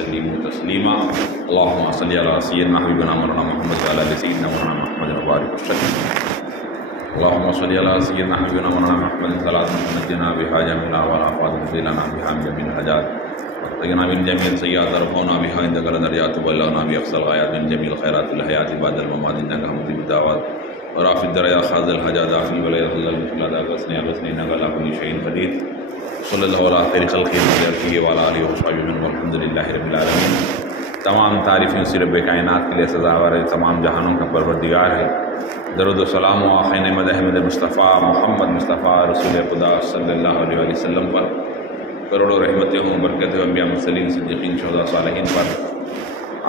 وسلموا تسلیما اللهم صل علی سیدنا حبیبنا مولانا محمد وعلی آل سیدنا مولانا محمد وبارک وسلم اللهم صل علی سیدنا حبیبنا مولانا محمد صلاۃ تنجینا بها جميع الآفات وتزيلنا بها من جميع الحاجات وتقنا من جميع السيئات وترفعنا بها عندك الدرجات وبلغنا بأقصى الغايات من جميع الخيرات الحياة بعد الممات إنك مجيب الدعوات ورافع الدرجات خاذ الحاجات عافي ولا يضل المشكلات أغثني إنك على كل شيء قدير صلی اللہ علیہ خیر خلقہ محمد وعلی آلہ وصحبہ والحمد للہ رب العالمین۔ تمام تعریفیں اسی رب کائنات کے لیے سزاوار ہے، تمام جہانوں کا پروردگار ہے۔ درود و سلام و آخین مدح احمد مصطفیٰ محمد مصطفیٰ رسول خدا صلی اللہ علیہ وسلم پر، کروڑوں رحمتیں ہوں برکت ہو انبیاء مرسلین صدیقین شہداء صالحین پر۔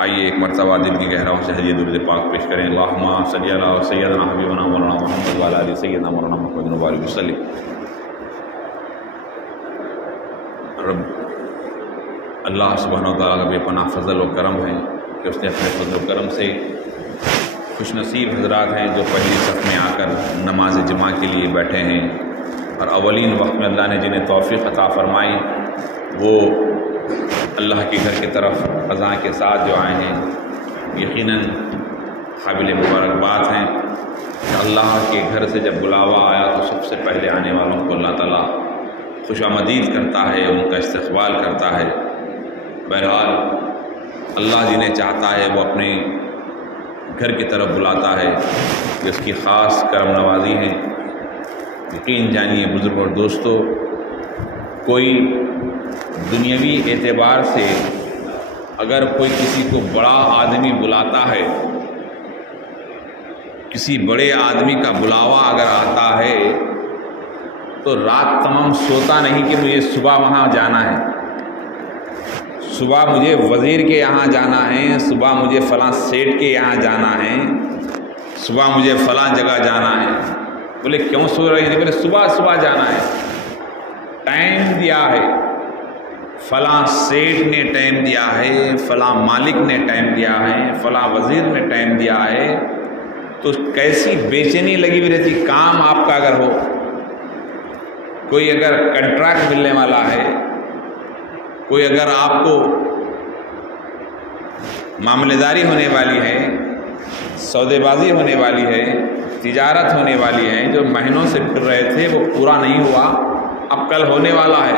آئیے ایک مرتبہ دل کی گہراؤں سے حدیث درود پاک پیش کریں۔ اللہم صلی علی سیدنا حبیبنا مولانا محمد وعلی آل سیدنا مولانا محمد وبارک وسلم۔ رب اللہ سبحانہ و تعالیٰ کا بے پناہ فضل و کرم ہے کہ اس نے اپنے فضل و کرم سے خوش نصیب حضرات ہیں جو پہلی صف میں آ کر نماز جمعہ کے لیے بیٹھے ہیں، اور اولین وقت میں اللہ نے جنہیں توفیق عطا فرمائی وہ اللہ کے گھر کی طرف اذان کے ساتھ جو آئے ہیں، یقیناً قابل مبارکباد ہیں کہ اللہ کے گھر سے جب بلاوا آیا تو سب سے پہلے آنے والوں کو اللہ تعالیٰ خوش آمدید کرتا ہے، ان کا استقبال کرتا ہے۔ بہرحال اللہ جنہیں چاہتا ہے وہ اپنے گھر کی طرف بلاتا ہے، کہ اس کی خاص کرم نوازی ہے۔ یقین جانیے بزرگ اور دوستو، کوئی دنیاوی اعتبار سے اگر کوئی کسی کو بڑا آدمی بلاتا ہے، کسی بڑے آدمی کا بلاوا اگر آتا ہے تو رات تمام سوتا نہیں کہ مجھے صبح وہاں جانا ہے، صبح مجھے وزیر کے یہاں جانا ہے، صبح مجھے فلاں سیٹ کے یہاں جانا ہے، صبح مجھے فلاں جگہ جانا ہے۔ بولے کیوں سو رہے ہیں؟ بولے صبح جانا ہے، ٹائم دیا ہے، فلاں سیٹ نے ٹائم دیا ہے، فلاں مالک نے ٹائم دیا ہے، فلاں وزیر نے ٹائم دیا ہے، تو کیسی بے چینی لگی ہوئی رہتی۔ کام آپ کا اگر ہو، کوئی اگر کنٹریکٹ ملنے والا ہے، کوئی اگر آپ کو معاملہ داری ہونے والی ہے، سودے بازی ہونے والی ہے، تجارت ہونے والی ہے، جو مہینوں سے پھر رہے تھے وہ پورا نہیں ہوا، اب کل ہونے والا ہے،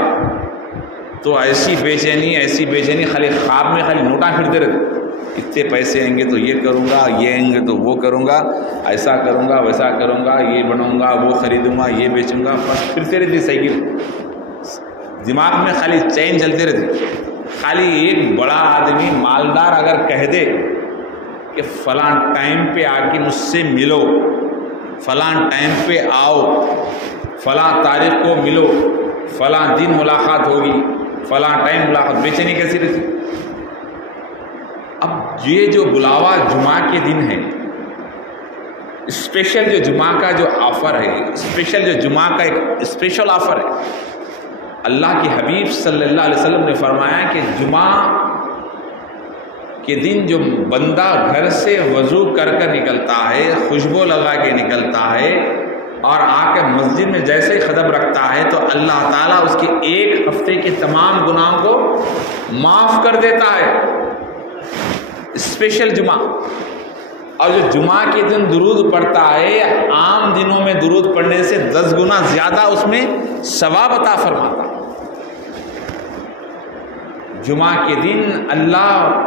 تو ایسی بے چینی خالی خواب میں خالی نوٹاں پھرتے رہتے، اتنے پیسے آئیں گے تو یہ کروں گا، یہ آئیں گے تو وہ کروں گا، ایسا کروں گا ویسا کروں گا، یہ بناؤں گا وہ خریدوں گا یہ بیچوں گا، بس پھرتے رہتی سائیکل، دماغ میں خالی چین چلتے رہتی۔ خالی ایک بڑا آدمی مالدار اگر کہہ دے کہ فلاں ٹائم پہ آ کے مجھ سے ملو، فلاں ٹائم پہ آؤ، فلاں تاریخ کو ملو، فلاں دن ملاقات ہوگی، فلاں ٹائم ملاقات، بے چینی کیسی رہتی۔ اب یہ جو بلاوا جمعہ کے دن ہے، اسپیشل جو جمعہ کا جو آفر ہے، اسپیشل جو جمعہ کا ایک اسپیشل آفر ہے، اللہ کے حبیب صلی اللہ علیہ وسلم نے فرمایا کہ جمعہ کے دن جو بندہ گھر سے وضو کر کر نکلتا ہے، خوشبو لگا کے نکلتا ہے، اور آ کے مسجد میں جیسے ہی قدم رکھتا ہے تو اللہ تعالیٰ اس کے ایک ہفتے کے تمام گناہوں کو معاف کر دیتا ہے۔ اسپیشل جمعہ، اور جو جمعہ کے دن درود پڑھتا ہے عام دنوں میں درود پڑھنے سے 10 گنا زیادہ اس میں ثواب عطا فرماتا ہے۔ جمعہ کے دن اللہ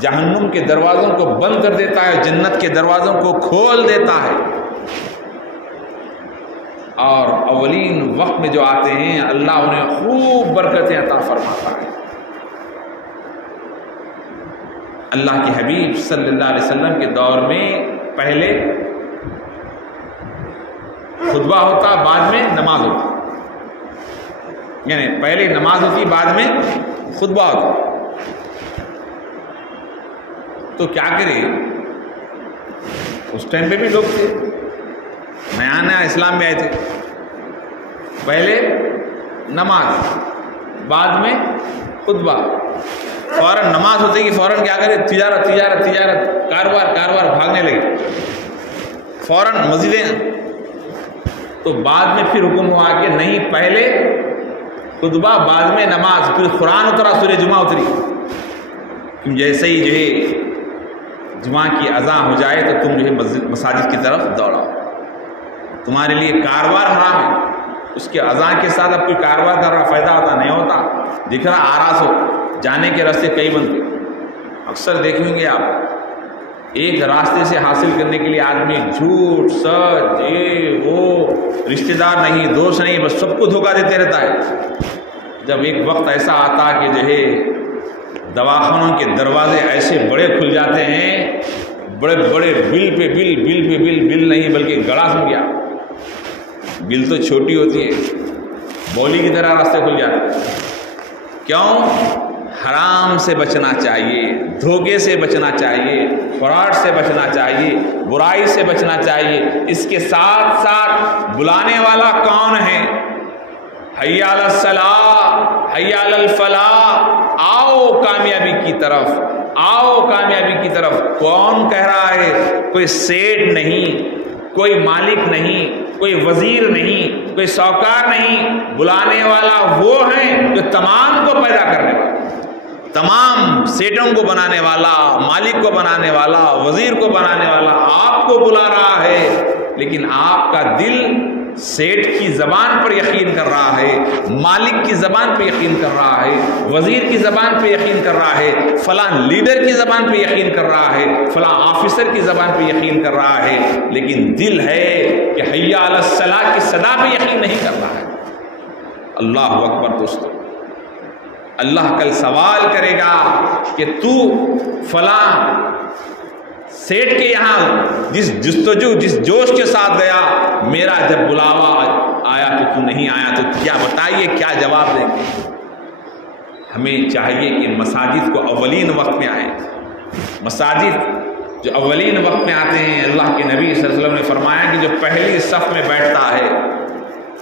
جہنم کے دروازوں کو بند کر دیتا ہے، جنت کے دروازوں کو کھول دیتا ہے، اور اولین وقت میں جو آتے ہیں اللہ انہیں خوب برکتیں عطا فرماتا ہے۔ اللہ کے حبیب صلی اللہ علیہ وسلم کے دور میں پہلے خطبہ ہوتا، بعد میں نماز ہوتی، یعنی پہلے نماز ہوتی بعد میں خطبہ ہوتا۔ تو کیا کرے، اس ٹائم پہ بھی لوگ تھے، نیا نیا اسلام میں آئے تھے، پہلے نماز بعد میں خطبہ، فوراً نماز ہوتے کہ فوراً کیا کرے، تجارت کاروبار بھاگنے لگے خطبہ بعد میں نماز، پھر قرآن اترا، سورہ جمعہ اتری. تم جیسے ہی جو ہے جمعہ کی اذان ہو جائے تو تم جو ہے مساجد کی طرف دوڑاؤ. تمہارے لیے کاروبار حرام ہے. اس کے اذان کے ساتھ اب کوئی کاروبار کر رہا، فائدہ ہوتا نہیں ہوتا. دکھ رہا آراز ہو، جانے کے راستے کئی بنتے. اکثر دیکھیں گے آپ، ایک راستے سے حاصل کرنے کے لیے آدمی جھوٹ سچ یہ وہ، رشتہ دار نہیں، دوست نہیں، بس سب کو دھوکہ دیتے رہتا ہے. جب ایک وقت ایسا آتا کہ جو ہے دواخانوں کے دروازے ایسے بڑے کھل جاتے ہیں، بڑے بڑے بل پہ بل، بل پہ بل، بل نہیں بلکہ گڑا سن گیا. بل تو چھوٹی ہوتی ہے، بولی کی طرح راستے کھل جاتے ہیں. کیوں؟ حرام سے بچنا چاہیے، دھوکے سے بچنا چاہیے، فراڈ سے بچنا چاہیے، برائی سے بچنا چاہیے. اس کے ساتھ ساتھ بلانے والا کون ہے؟ حی علی الصلاۃ، حی علی الفلاح، آؤ کامیابی کی طرف، آؤ کامیابی کی طرف. کون کہہ رہا ہے؟ کوئی سیٹ نہیں، کوئی مالک نہیں، کوئی وزیر نہیں، کوئی سوکار نہیں. بلانے والا وہ ہے جو تمام کو پیدا کرنے والا، تمام سیٹوں کو بنانے والا، مالک کو بنانے والا، وزیر کو بنانے والا آپ کو بلا رہا ہے. لیکن آپ کا دل سیٹ کی زبان پر یقین کر رہا ہے، مالک کی زبان پہ یقین کر رہا ہے، وزیر کی زبان پہ یقین کر رہا ہے، فلاں لیڈر کی زبان پہ یقین کر رہا ہے، فلاں آفیسر کی زبان پہ یقین کر رہا ہے. لیکن دل ہے کہ حی علی الصلاۃ کی صدا پہ یقین نہیں کر رہا ہے. اللہ اکبر دوستو، اللہ کل سوال کرے گا کہ تو فلاں سیٹ کے یہاں جس جستجو، جس جوش کے ساتھ گیا، میرا جب بلاوا آیا تو نہیں آیا، تو کیا بتائیے، کیا جواب دیں گے؟ ہمیں چاہیے کہ مساجد کو اولین وقت میں آئیں. مساجد جو اولین وقت میں آتے ہیں، اللہ کے نبی صلی اللہ علیہ وسلم نے فرمایا کہ جو پہلی صف میں بیٹھتا ہے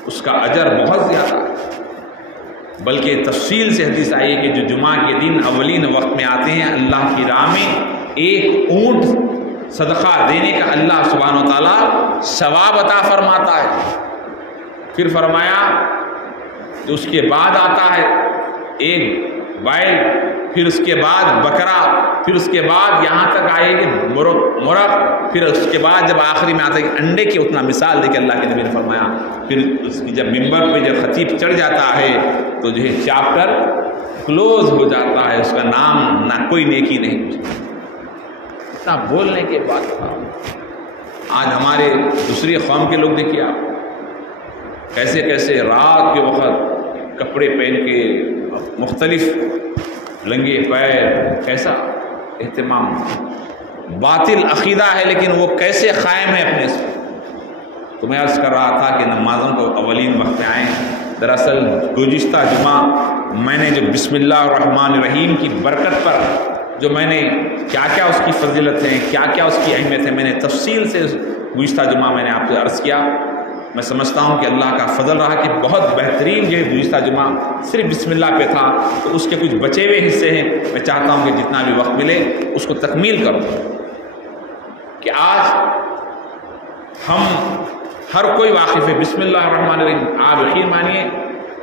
اس کا اجر بہت زیادہ ہے. بلکہ تفصیل سے حدیث آئی ہے کہ جو جمعہ کے دن اولین وقت میں آتے ہیں، اللہ کی راہ میں ایک اونٹ صدقہ دینے کا اللہ سبحانہ و تعالیٰ ثواب عطا فرماتا ہے. پھر فرمایا کہ اس کے بعد آتا ہے ایک بیل، پھر اس کے بعد بکرا، پھر اس کے بعد یہاں تک آئے کہ مرغ، پھر اس کے بعد جب آخری میں آتا ہے کہ انڈے کی اتنا مثال دے کے اللہ کے نبی نے فرمایا. پھر اس کی جب ممبر پہ جب خطیب چڑھ جاتا ہے تو جو ہے چیپٹر کلوز ہو جاتا ہے، اس کا نام نہ کوئی نیکی نہیں. اتنا بولنے کے بعد آج ہمارے دوسری قوم کے لوگ دیکھیے آپ کیسے کیسے رات کے وقت کپڑے پہن کے مختلف لنگے پیر، کیسا اہتمام. باطل عقیدہ ہے لیکن وہ کیسے قائم ہے اپنے سے. تو میں عرض کر رہا تھا کہ نمازوں کو اولین وقت میں آئیں. دراصل گزشتہ جمعہ میں نے جو بسم اللہ الرحمن الرحیم کی برکت پر جو میں نے کیا کیا اس کی فضیلت ہے، کیا کیا اس کی اہمیت ہے، میں نے تفصیل سے گزشتہ جمعہ میں نے آپ سے عرض کیا. میں سمجھتا ہوں کہ اللہ کا فضل رہا کہ بہت بہترین جو ہے گزشتہ جمعہ صرف بسم اللہ پہ تھا، تو اس کے کچھ بچے ہوئے حصے ہیں. میں چاہتا ہوں کہ جتنا بھی وقت ملے اس کو تکمیل کروں کہ آج ہم ہر کوئی واقف ہے بسم اللہ الرحمن الرحیم. آپ یقین مانیے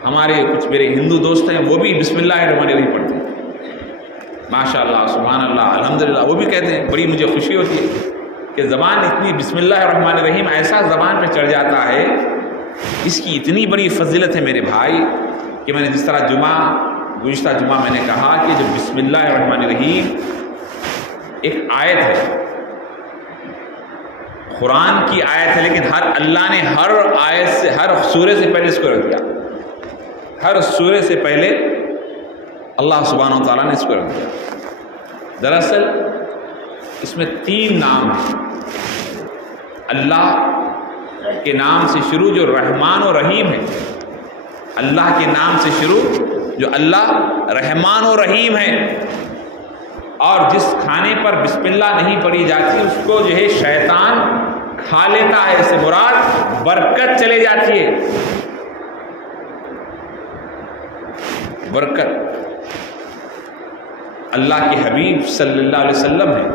ہمارے کچھ میرے ہندو دوست ہیں وہ بھی بسم اللہ الرحمن الرحیم پڑھتے ہیں. ماشاء اللہ، سبحان اللہ، الحمدللہ. وہ بھی کہتے ہیں بڑی مجھے خوشی ہوتی ہے کہ زبان اتنی بسم اللہ الرحمن الرحیم ایسا زبان پہ چڑھ جاتا ہے، اس کی اتنی بڑی فضیلت ہے میرے بھائی کہ میں نے جس طرح گزشتہ جمعہ میں نے کہا کہ جو بسم اللہ الرحمن الرحیم ایک آیت ہے، قرآن کی آیت ہے، لیکن اللہ نے ہر آیت سے، ہر سورے سے پہلے اس کو رکھ دیا. ہر سورے سے پہلے اللہ سبحانہ و تعالیٰ نے اس کو رکھ دیا. دراصل اس میں 3 نام ہیں. اللہ کے نام سے شروع جو رحمان و رحیم ہے، اللہ کے نام سے شروع جو اللہ رحمان و رحیم ہے. اور جس کھانے پر بسم اللہ نہیں پڑھی جاتی اس کو جو ہے شیطان کھا لیتا ہے، اس سے مراد برکت چلے جاتی ہے. برکت اللہ کے حبیب صلی اللہ علیہ وسلم ہے،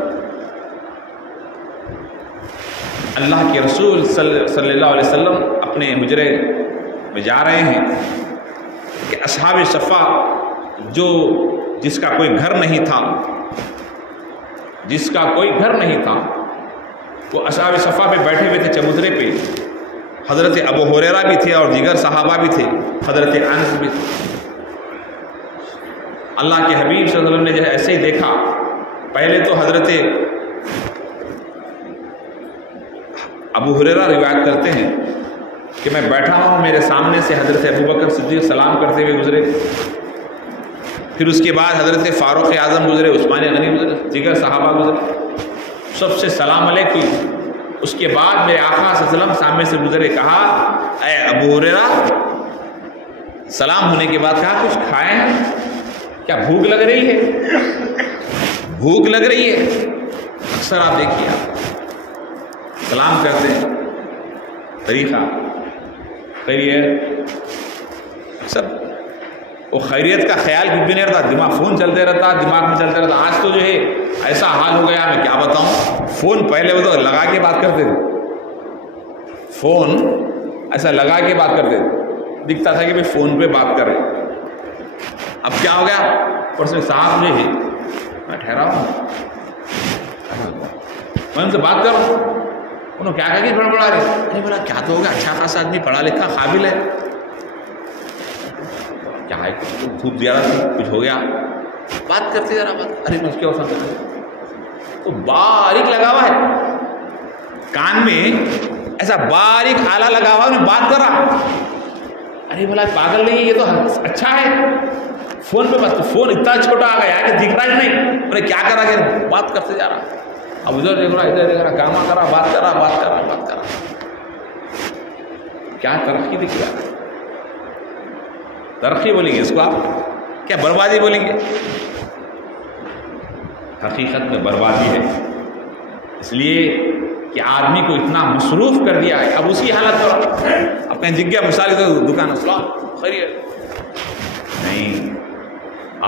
اللہ کے رسول صلی اللہ علیہ وسلم اپنے حجرے میں جا رہے ہیں کہ اصحاب صفا جس کا کوئی گھر نہیں تھا، وہ اصحاب صفا پہ بیٹھے ہوئے تھے چبوترے پہ. حضرت ابو ہریرہ بھی تھے اور دیگر صحابہ بھی تھے، حضرت انس بھی تھے. اللہ کے حبیب صلی اللہ علیہ وسلم نے جو ہے ایسے ہی دیکھا. پہلے تو حضرت ابو ہریرہ روایت کرتے ہیں کہ میں بیٹھا ہوں، میرے سامنے سے حضرت ابوبکر صدیق سلام کرتے ہوئے گزرے، پھر اس کے بعد حضرت فاروق اعظم گزرے، عثمان غنی گزرے، دیگر صحابہ گزرے، سب سے سلام علیکم. اس کے بعد میرے آقا صلی اللہ علیہ وسلم سامنے سے گزرے، کہا اے ابو ہریرہ، سلام ہونے کے بعد کہا کچھ کھائے ہیں کیا؟ بھوک لگ رہی ہے؟ بھوک لگ رہی ہے؟ اکثر آپ دیکھیے، آپ سلام کرتے ہیں، طریقہ خیریت، سب وہ خیریت کا خیال کچھ بھی نہیں رہتا، دماغ فون چلتے رہتا، دماغ میں چلتے رہتا. آج تو جو ہے ایسا حال ہو گیا، میں کیا بتاؤں. فون پہلے وہ تو لگا کے بات کرتے تھے، فون ایسا لگا کے بات کرتے تھے، دکھتا تھا کہ بھائی فون پہ بات کر رہے. اب کیا ہو گیا، پرسوں صاحب جو ہے، میں ٹھہرا ہوں، میں ان سے بات کر رہا ہوں، انہوں کیا کہا کہ بڑا رہے. میں نے بولا کیا تو ہوگا، اچھا خاصا آدمی، پڑھا لکھا قابل ہے، کیا ہے دھوپ زیادہ تھی، کچھ ہو گیا، بات کرتے ذرا بات. ارے میں کیا ہو سکتا، وہ باریک لگا ہوا ہے کان میں، ایسا باریک آلہ لگا ہوا ہے، میں بات کر رہا. ارے بولا پاگل نہیں، یہ تو اچھا ہے، فون پہ بات. فون اتنا چھوٹا آ گیا کہ دکھ رہا ہی نہیں. ارے کیا کر رہا کہ بات کرتے جا رہا، اب ادھر دیکھ رہا، ادھر دیکھ رہا، کام کر رہا، بات کر رہا. کیا ترقی دکھ رہا ہے؟ ترقی بولیں گے اس کو آپ، کیا بربادی بولیں گے؟ حقیقت میں بربادی ہے. اس لیے کہ آدمی کو اتنا مصروف کر دیا ہے. اب اسی حالت پر اپنے جگہ مثال دکان خیریت نہیں.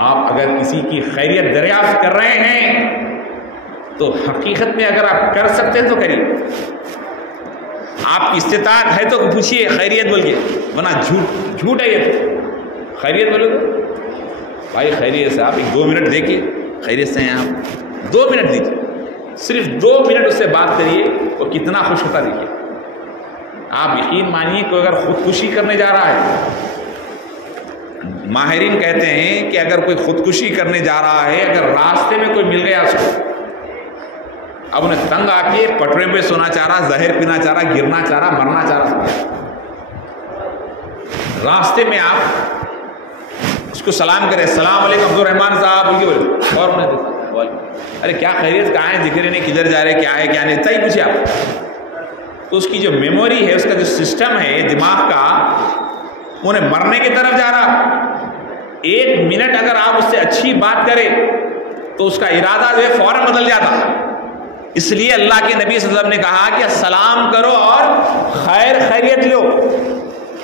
آپ اگر کسی کی خیریت دریافت کر رہے ہیں تو حقیقت میں اگر آپ کر سکتے ہیں تو کریے. آپ کی استطاعت ہے تو پوچھیے خیریت بول کے، ورنہ جھوٹ ہے. یہ تو خیریت بولو بھائی، خیریت سے آپ 2 منٹ دیکھیے، خیریت سے ہیں آپ، 2 منٹ دیجیے، صرف 2 منٹ اس سے بات کریے، وہ کتنا خوش ہوتا دیکھیے. آپ یقین مانیے کہ اگر خودکشی کرنے جا رہا ہے، ماہرین کہتے ہیں کہ اگر کوئی خودکشی کرنے جا رہا ہے، اگر راستے میں کوئی مل گیا اس کو، اب انہیں تنگ آ کے پٹرے پہ سونا چاہ رہا، زہر پینا چاہ رہا، گرنا چاہ رہا، مرنا چاہ رہا، راستے میں آپ اس کو سلام کرے، السلام علیکم عبد الرحمان صاحب بول کے بولے، اور انہیں دیکھا، ارے کیا خیریت، کہاں ہے، دکھ رہے نہیں، کدھر جا رہے، کیا ہے کیا نہیں، اتنا ہی پوچھے آپ. تو اس کی جو میموری ہے، اس کا جو سسٹم ہے دماغ کا، انہیں مرنے کی طرف جا رہا. 1 منٹ اگر آپ اس سے اچھی بات کریں تو اس کا ارادہ جو ہے فوراً بدل جاتا. اس لیے اللہ کے نبی صلی اللہ علیہ وسلم نے کہا کہ سلام کرو اور خیریت لو.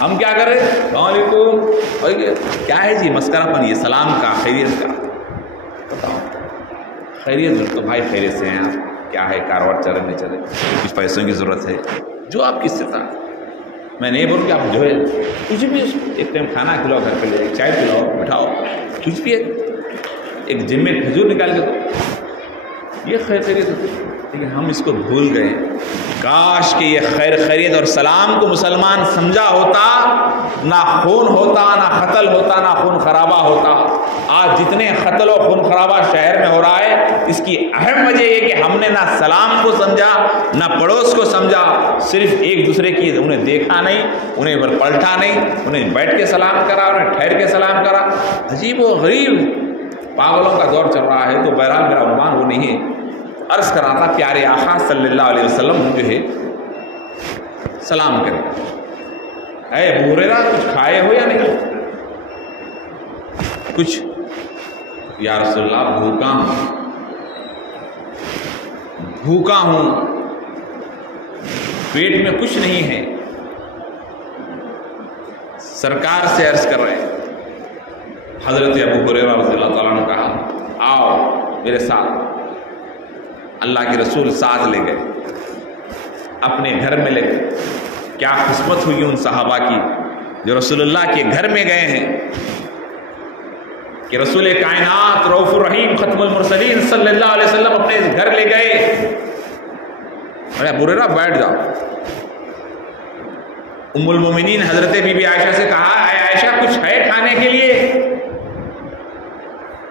ہم کیا کر رہے ہیں، السلام علیکم، کیا ہے جی مسکرہ پن، یہ سلام کا، خیریت کا. بتاؤ خیریت تو بھائی خیریت سے ہیں آپ، کیا ہے کاروبار چل رہے نہیں چلے، کچھ پیسوں کی ضرورت ہے، جو آپ کس سے تھا. میں نہیں بولوں کہ آپ جو ہے کچھ بھی ایک ٹائم کھانا کھلاؤ، گھر پہ لے چائے پلاؤ، بٹھاؤ، کچھ بھی ایک جن میں کھجور نکال کے دو، یہ خیریت ہوتی ہے. لیکن ہم اس کو بھول گئے. کاش کہ یہ خیریت اور سلام کو مسلمان سمجھا ہوتا، نہ خون ہوتا، نہ قتل ہوتا، نہ خون خرابہ ہوتا. آج جتنے قتل و خون خرابہ شہر میں ہو رہا ہے، اس کی اہم وجہ یہ کہ ہم نے نہ سلام کو سمجھا، نہ پڑوس کو سمجھا، صرف ایک دوسرے کی انہیں دیکھا نہیں، انہیں پلٹا نہیں، انہیں بیٹھ کے سلام کرا، انہیں ٹھہر کے سلام کرا. عجیب و غریب پاگلوں کا دور چل رہا ہے. تو بہرحال میرا عنوان وہ نہیں ہے. عرض کر رہا تھا پیارے آقا صلی اللہ علیہ وسلم جو ہے سلام کریں. اے ابو ہریرہ کچھ کھائے ہو یا نہیں؟ کچھ، یا رسول اللہ بھوکا ہوں، پیٹ میں کچھ نہیں ہے. سرکار سے عرض کر رہے ہیں. حضرت ابو ہریرہ رضی اللہ تعالیٰ نے کہا آؤ میرے ساتھ. اللہ کے رسول ساتھ لے گئے، اپنے گھر میں لے گئے. کیا قسمت ہوئی ان صحابہ کی جو رسول اللہ کے گھر میں گئے ہیں. کہ رسول کائنات رؤوف الرحیم ختم المرسلین صلی اللہ علیہ وسلم اپنے گھر لے گئے. ارے ابو ہریرہ بیٹھ جاؤ. ام المومنین حضرت بی بی عائشہ سے کہا اے عائشہ کچھ ہے کھانے کے لیے؟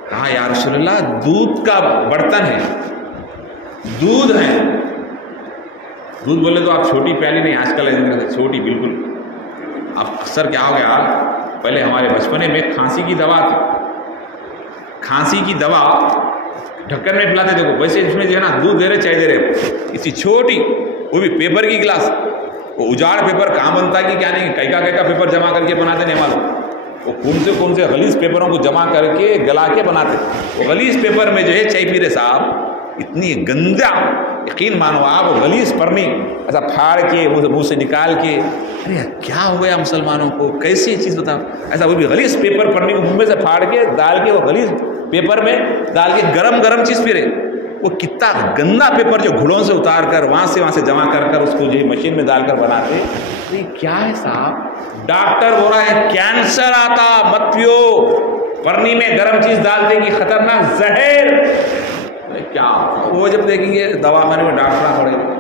کہا یا رسول اللہ دودھ کا برتن ہے، دودھ ہے. دودھ بولے تو آپ چھوٹی پیالی نہیں، آج کل چھوٹی بالکل. اب اکثر کیا ہو گیا، پہلے ہمارے بچپنے میں کھانسی کی دوا تھی، کھانسی کی دوا ڈھکن میں پلاتے دیکھو، ویسے اس میں جو ہے نا دودھ دے رہے چائے دے رہے، اسی چھوٹی، وہ بھی پیپر کی گلاس. وہ اجاڑ پیپر کہاں بنتا کہ کیا نہیں، کئی کا پیپر جمع کر کے بناتے نہیں معلوم. وہ کون سے غلیظ پیپروں کو جمع کر کے گلا کے بناتے. وہ غلیظ پیپر میں جو ہے چائے پی رہے صاحب، اتنی گندا، یقین مانو آپ، وہ غلیظ پرنی ایسا پھاڑ کے منہ سے نکال کے. ارے کیا ہو گیا مسلمانوں کو، کیسی چیز بتاؤ ایسا. وہ بھی غلیظ پیپر پرنی کو منہ سے پھاڑ کے ڈال کے وہ غلیظ پیپر میں ڈال کے گرم چیز پی رہے. وہ کتنا گندا پیپر جو گھڑوں سے اتار کر وہاں سے جمع کر اس کو جو مشین میں ڈال کر بناتے. یہ کیا ہے صاحب؟ ڈاکٹر بول رہا ہے کینسر آتا مت پیو، پرنی میں گرم چیز ڈالتے کہ خطرناک زہر. کیا وہ جب دیکھیں گے دواخانے میں ڈاکٹر پڑے گا.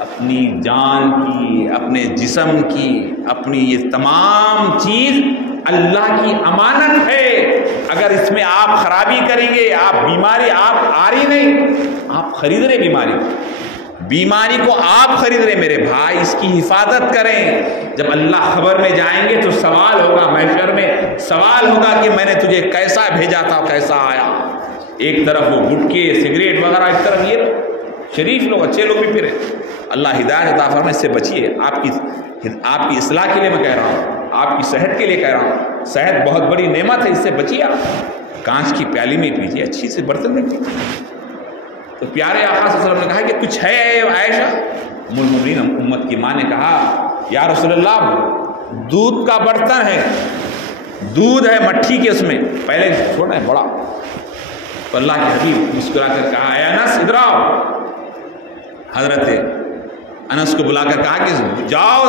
اپنی جان کی، اپنے جسم کی، اپنی یہ تمام چیز اللہ کی امانت ہے. اگر اس میں آپ خرابی کریں گے، آپ بیماری آپ آ رہی نہیں، آپ خرید رہے بیماری کو آپ خرید رہے. میرے بھائی اس کی حفاظت کریں. جب اللہ خبر میں جائیں گے تو سوال ہوگا، محشر میں سوال ہوگا کہ میں نے تجھے کیسا بھیجا تھا، کیسا آیا. ایک طرف وہ گٹکے سگریٹ وغیرہ، ایک طرف یہ شریف لوگ، اچھے لوگ بھی پھرے. اللہ ہدایت عطا فرمائے، اس سے بچیے. آپ کی اصلاح کے لیے میں کہہ رہا ہوں، آپ کی صحت کے لیے کہہ رہا ہوں. صحت بہت بڑی نعمت ہے، اس سے بچیے. آپ کانچ کی پیالی میں پیجیے، اچھی سے برتن میں پیجیے. تو پیارے آقا صلی اللہ علیہ وسلم نے کہا کہ کچھ ہے عائشہ؟ ام المومنین امت کی ماں نے کہا یا رسول اللہ دودھ کا برتن ہے، دودھ ہے مٹھی کے، اس میں پہلے چھوٹا ہے بڑا. تو اللہ کے حبیب مسکرا کر کہا اے انس ادھر آؤ. حضرت انس کو بلا کر کہا کہ جاؤ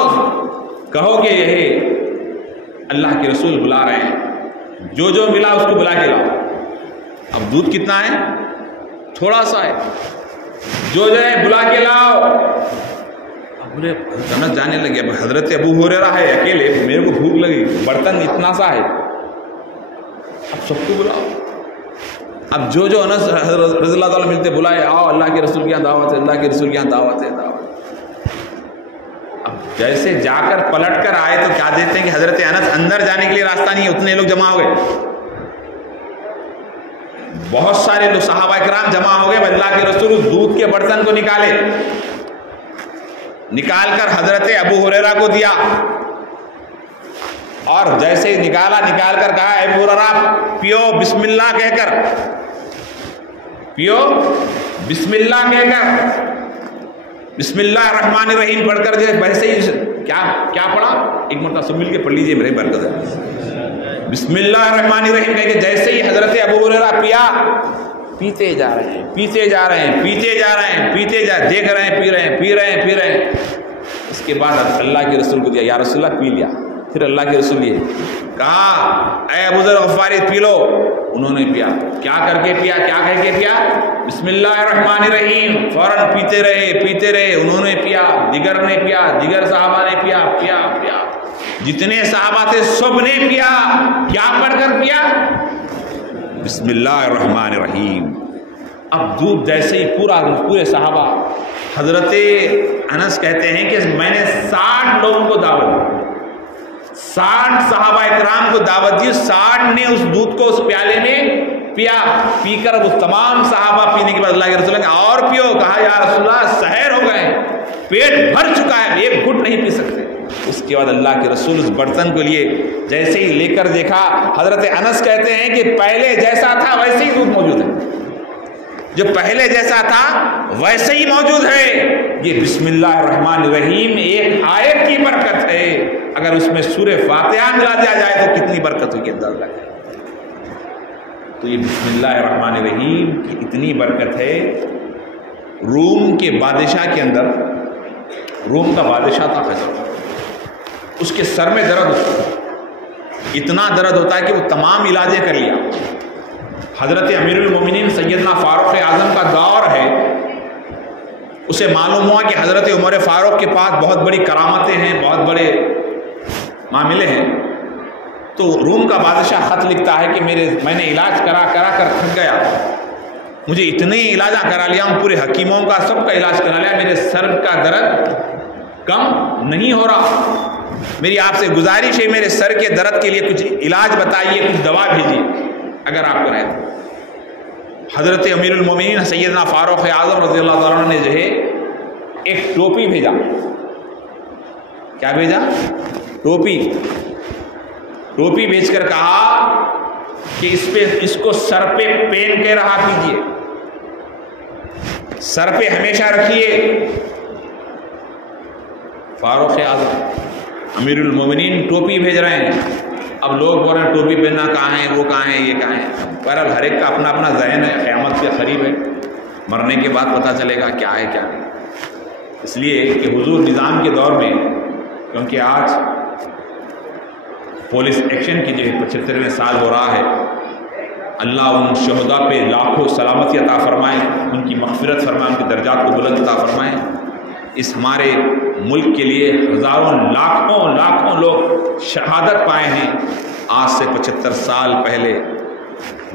کہو کہ یہ اللہ کے رسول بلا رہے ہیں، جو ملا اس کو بلا کے لاؤ. اب دودھ کتنا ہے؟ تھوڑا سا ہے. جو ہے بلا کے لاؤ. اب بولے انس جانے لگے. اب حضرت ابو ہریرہ ہے اکیلے، میرے کو بھوک لگی، برتن اتنا سا ہے، اب سب کو بلاؤ. اب جو انس رضی اللہ تعالیٰ ملتے بلائے، آؤ اللہ کے رسول کے یہاں دعوت ہے، اللہ کے رسول کے یہاں دعوت ہے. اب جیسے جا کر پلٹ کر آئے تو کیا دیتے ہیں کہ حضرت انس اندر جانے کے لیے راستہ نہیں ہے، اتنے لوگ جمع ہو گئے، بہت سارے لوگ صحابہ کرام جمع ہو گئے. اللہ کے رسول اس دودھ کے برتن کو نکال کر حضرت ابو ہریرہ کو دیا. اور جیسے نکال کر کہا ابو ہریرہ پیو بسم اللہ کہہ کر، پیو بسم اللہ کہہ کر، بسم اللہ الرحمن الرحیم پڑھ کر جو ویسے ہی کیا پڑھا، ایک مرتبہ سب مل کے پڑھ لیجیے میرے برکت ہے. بسم اللہ الرحمن الرحیم کہہ کے جیسے ہی حضرت ابو ہریرہ پیا، پیتے جا رہے ہیں، دیکھ رہے ہیں، پی رہے ہیں. اس کے بعد اللہ کے رسول کو دیا، یا رسول اللہ پی لیا. پھر اللہ کے رسول یہ کہا اے ابو ذر غفاری پی لو. انہوں نے پیا. کیا کر کے پیا، کیا کہہ کے پیا؟ بسم اللہ الرحمن الرحیم. فوراً پیتے رہے. انہوں نے پیا، دیگر نے پیا، دیگر صحابہ نے پیا. جتنے صحابہ تھے سب نے پیا. کیا پڑھ کر پیا؟ بسم اللہ الرحمن الرحیم. اب دودھ جیسے ہی پورے صحابہ، حضرت انس کہتے ہیں کہ میں نے 60 لوگوں کو دعوت دی، 60 صحابہ اکرام کو دعوت دی. 60 نے اس دودھ کو اس پیالے میں پیا. پی کر وہ تمام صحابہ پینے کے بعد اللہ کے رسول نے کہا اور پیو. کہا یا رسول اللہ سحر ہو گئے، پیٹ بھر چکا ہے، ایک گھٹ نہیں پی سکتے. اس کے بعد اللہ کے رسول اس برتن کو لیے، جیسے ہی لے کر دیکھا، حضرت انس کہتے ہیں کہ پہلے جیسا تھا ویسے ہی دودھ موجود ہے، جو پہلے جیسا تھا ویسے ہی موجود ہے. یہ بسم اللہ الرحمن الرحیم ایک آیت کی برکت ہے. اگر اس میں سورہ فاتحہ ملا دیا جائے تو کتنی برکت ہوگی اندازہ لگائے. تو یہ بسم اللہ الرحمن الرحیم کی اتنی برکت ہے. روم کے بادشاہ کے اندر، روم کا بادشاہ تھا قیصر، اس کے سر میں درد ہوتا، اتنا درد ہوتا ہے کہ وہ تمام علاجیں کر لیا۔ حضرت امیر المومنین سیدنا فاروق اعظم کا دور ہے، اسے معلوم ہوا کہ حضرت عمر فاروق کے پاس بہت بڑی کرامتیں ہیں، بہت بڑے معاملے ہیں، تو روم کا بادشاہ خط لکھتا ہے کہ میں نے علاج کرا کر تھک گیا، مجھے اتنے علاج کرا لیا ہوں، پورے حکیموں کا سب کا علاج کرا لیا، میرے سر کا درد کم نہیں ہو رہا، میری آپ سے گزارش ہے میرے سر کے درد کے لیے کچھ علاج بتائیے، کچھ دوا بھیجیے اگر آپ کو رہے تو۔ حضرت امیر المومنین سیدنا فاروق اعظم رضی اللہ تعالیٰ عنہ نے جو ہے ایک ٹوپی بھیجا۔ کیا بھیجا؟ ٹوپی بھیج کر کہا کہ اس کو سر پہ پہن کے رہا کیجیے، سر پہ ہمیشہ رکھیے۔ فاروق اعظم امیر المومنین ٹوپی بھیج رہے ہیں، اب لوگ بول رہے ہیں ٹوپی پہننا کہاں ہے، وہ کہاں ہے، یہ کہاں ہے۔ بہرحال ہر ایک کا اپنا اپنا ذہن ہے، قیامت کے قریب ہے، مرنے کے بعد پتہ چلے گا کیا ہے کیا نہیں۔ اس لیے کہ حضور نظام کے دور میں، کیونکہ آج پولیس ایکشن کی جو ہے 75ویں سال ہو رہا ہے، اللہ ان شہداء پہ لاکھوں سلامتی عطا فرمائیں، ان کی مغفرت فرمائیں، ان کے درجات کو بلند عطا فرمائیں۔ اس ہمارے ملک کے لیے ہزاروں لاکھوں لوگ شہادت پائے ہیں۔ آج سے 75 سال پہلے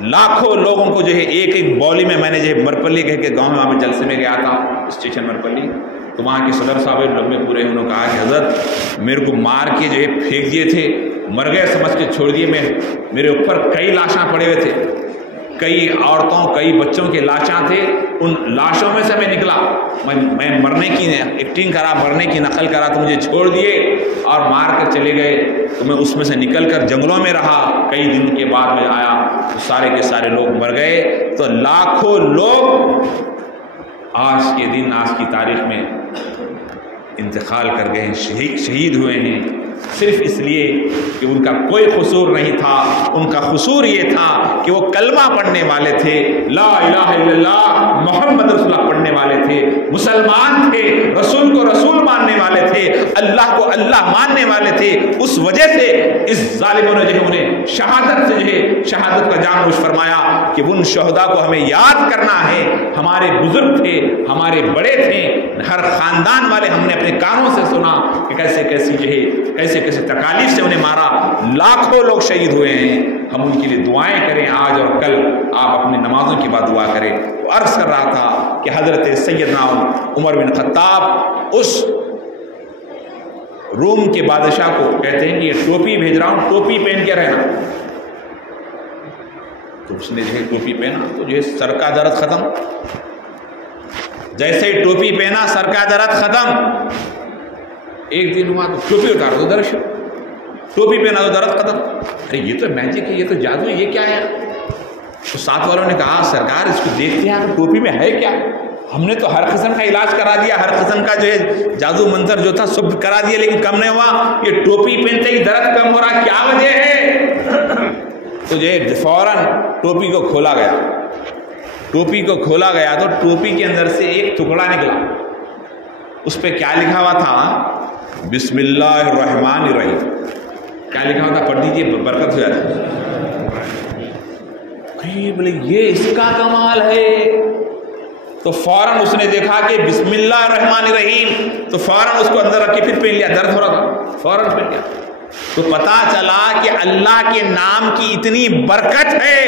لاکھوں لوگوں کو جو ہے ایک بولی میں نے جو ہے مرپلی کہہ کے گاؤں میں وہاں پہ جلسے میں گیا تھا، اسٹیشن مرپلی، تو وہاں کے صدر صاحب لمبے پورے انہوں نے کہا کہ حضرت میرے کو مار کے جو ہے پھینک دیے تھے، مر گئے سمجھ کے چھوڑ دیے، میرے اوپر کئی لاشاں پڑے ہوئے تھے، کئی عورتوں کئی بچوں کے لاشاں تھے، ان لاشوں میں سے میں نکلا، میں مرنے کی ایکٹنگ کرا، مرنے کی نقل کرا تو مجھے چھوڑ دیے اور مار کر چلے گئے، تو میں اس میں سے نکل کر جنگلوں میں رہا، کئی دن کے بعد میں آیا تو سارے کے سارے لوگ مر گئے۔ تو لاکھوں لوگ آج کے دن، آج کی تاریخ میں انتقال کر گئے ہیں، شہید ہوئے ہیں، صرف اس لیے کہ ان کا کوئی قصور نہیں تھا، ان کا قصور یہ تھا کہ وہ کلمہ پڑھنے والے تھے، لا الہ الا اللہ محمد رسول اللہ پڑھنے والے تھے، مسلمان تھے، رسول کو رسول ماننے والے تھے، اللہ کو اللہ ماننے والے تھے۔ اس وجہ سے اس ظالموں نے جو ہے انہیں شہادت سے جو ہے شہادت کا جام نوش فرمایا کہ ان شہداء کو ہمیں یاد کرنا ہے، ہمارے بزرگ تھے، ہمارے بڑے تھے، ہر خاندان والے ہم نے اپنے کانوں سے سنا کہ کیسے کیسے تکالیف سے انہیں مارا، لاکھوں لوگ شہید ہوئے ہیں۔ ہم ان کے لیے دعائیں کریں، آج اور کل آپ اپنی نمازوں کی بعد دعا کریں۔ وہ عرض کر رہا تھا کہ حضرت سیدنا عمر بن خطاب اس روم کے بادشاہ کو کہتے ہیں کہ یہ ٹوپی بھیج رہا ہوں، ٹوپی پہن کے رہنا۔ تو اس نے جو ہے ٹوپی پہنا تو جو ہے سر کا درد ختم، جیسے ہی ٹوپی پہنا سر کا درد ختم۔ ایک دن ہوا تو ٹوپی اتار دو درش، ٹوپی پہنا تو درد ختم۔ ارے یہ تو میجک ہے، یہ تو جادو ہے، یہ کیا ہے؟ تو ساتھ والوں نے کہا سرکار اس کو دیکھتے ہیں ٹوپی میں ہے کیا؟ ہم نے تو ہر قسم کا علاج کرا دیا، ہر قسم کا جو ہے جادو منتر جو تھا سب کرا دیا، لیکن کم نہیں ہوا، یہ ٹوپی پہنتے ہی درد کم ہو رہا، کیا وجہ ہے؟ تو جو ہے فوراً ٹوپی کو کھولا گیا، ٹوپی کو کھولا گیا تو ٹوپی کے اندر سے ایک ٹکڑا نکلا، اس پہ کیا لکھا ہوا تھا؟ بسم اللہ الرحمن الرحیم۔ کیا لکھا ہوا تھا؟ پڑھ دیجیے، برکت ہو جاتی۔ بولے یہ اس کا کمال ہے۔ تو فوراً اس نے دیکھا کہ بسم اللہ الرحمن الرحیم، تو فوراً اس کو اندر رکھ کے پھر پہن لیا، درد ہو رہا تھا فوراً پہن لیا۔ تو پتا چلا کہ اللہ کے نام کی اتنی برکت ہے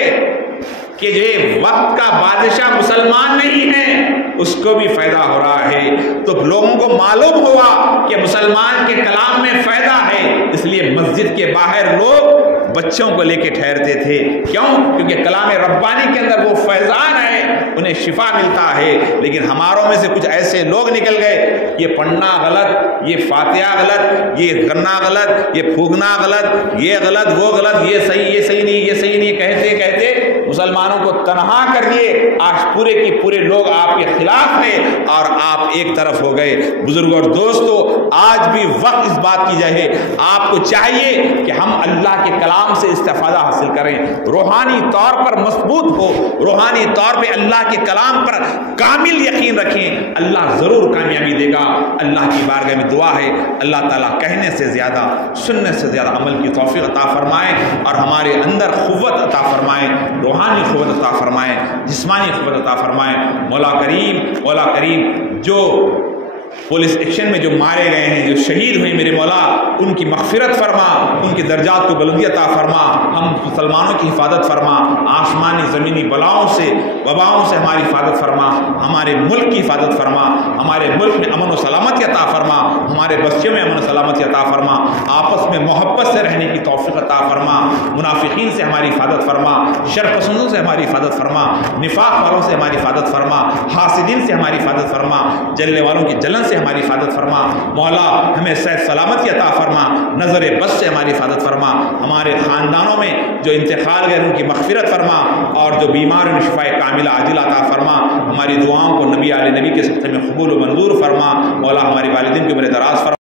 کہ جو وقت کا بادشاہ مسلمان نہیں ہے اس کو بھی فائدہ ہو رہا ہے۔ تو لوگوں کو معلوم ہوا کہ مسلمان کے کلام میں فائدہ ہے، اس لیے مسجد کے باہر لوگ بچوں کو لے کے ٹھہرتے تھے۔ کیوں؟ کیونکہ کلام ربانی کے اندر وہ فیضان ہے، انہیں شفا ملتا ہے۔ لیکن ہماروں میں سے کچھ ایسے لوگ نکل گئے، یہ پڑھنا غلط، یہ فاتحہ غلط، یہ کرنا غلط، یہ پھونکنا غلط، یہ غلط، وہ غلط، یہ صحیح نہیں، یہ صحیح نہیں، کہتے مسلمانوں کو تنہا کر دیے، آج پورے کی پورے لوگ آپ کے خلاف ہیں اور آپ ایک طرف ہو گئے۔ بزرگوں اور دوستو، آج بھی وقت اس بات کی جائے، آپ کو چاہیے کہ ہم اللہ کے کلام سے استفادہ حاصل کریں، روحانی طور پر مضبوط ہو، روحانی طور پہ اللہ کے کلام پر کامل یقین رکھیں، اللہ ضرور کامیابی دے گا۔ اللہ کی بارگاہ میں دعا ہے اللہ تعالیٰ کہنے سے زیادہ سننے سے زیادہ عمل کی توفیق عطا فرمائے اور ہمارے اندر قوت عطا فرمائے، روحانی قوت عطا فرمائے، جسمانی قوت عطا فرمائے۔ مولا کریم جو پولیس ایکشن میں جو مارے گئے ہیں، جو شہید ہوئے میرے مولا، ان کی مغفرت فرما، ان کی درجات کو بلندی عطا فرما، ہم مسلمانوں کی حفاظت فرما، آسمانی زمینی بلاؤں سے وباؤں سے ہماری حفاظت فرما، ہمارے ملک کی حفاظت فرما، ہمارے ملک میں امن و سلامتی عطا فرما، ہمارے بستیوں میں امن و سلامتی عطا فرما، آپس میں محبت سے رہنے کی توفیق عطا فرما، منافقین سے ہماری حفاظت فرما، شر پسندوں سے ہماری حفاظت فرما، نفاق والوں سے ہماری حفاظت فرما، حاسدین سے ہماری حفاظت فرما، جلنے والوں کی جلن سے ہماری حفاظت فرما۔ مولا ہمیں صحت سلامتی عطا فرما، نظر بد سے ہماری حفاظت فرما، ہمارے خاندانوں میں جو انتقال گئے ان کی مغفرت فرما، اور جو بیمار ان شفاء کاملہ عاجلہ عطا فرما، ہماری دعاؤں کو نبی علیہ نبی کے صدقے میں قبول و منظور فرما۔ مولا ہماری والدین کی عمر دراز فرما۔